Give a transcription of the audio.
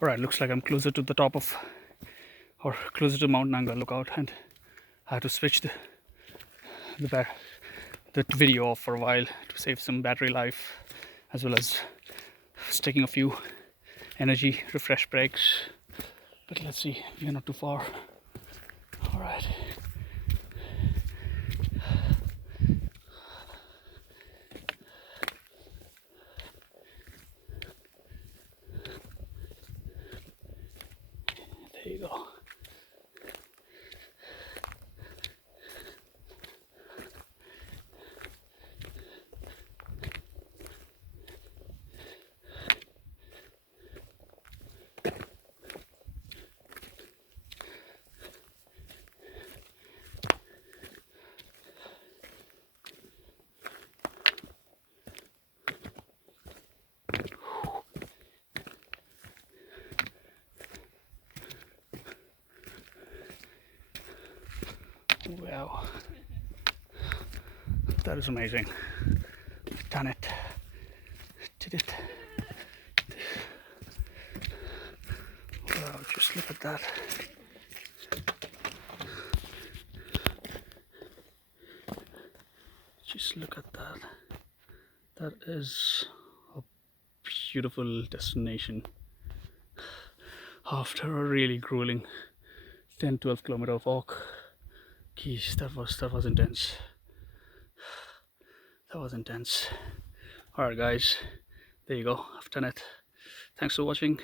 Alright, looks like I'm closer to the top of, or closer to Mt Nangar Lookout, and I had to switch the video off for a while to save some battery life, as well as taking a few energy refresh breaks. But let's see, we're not too far. Alright. There you go. Wow, that is amazing. I've done it. Did it. Wow, just look at that. Just look at that. That is a beautiful destination. After a really grueling 10-12 kilometer walk. Geez, that was intense. That was intense. Alright guys, there you go. I've done it. Thanks for watching.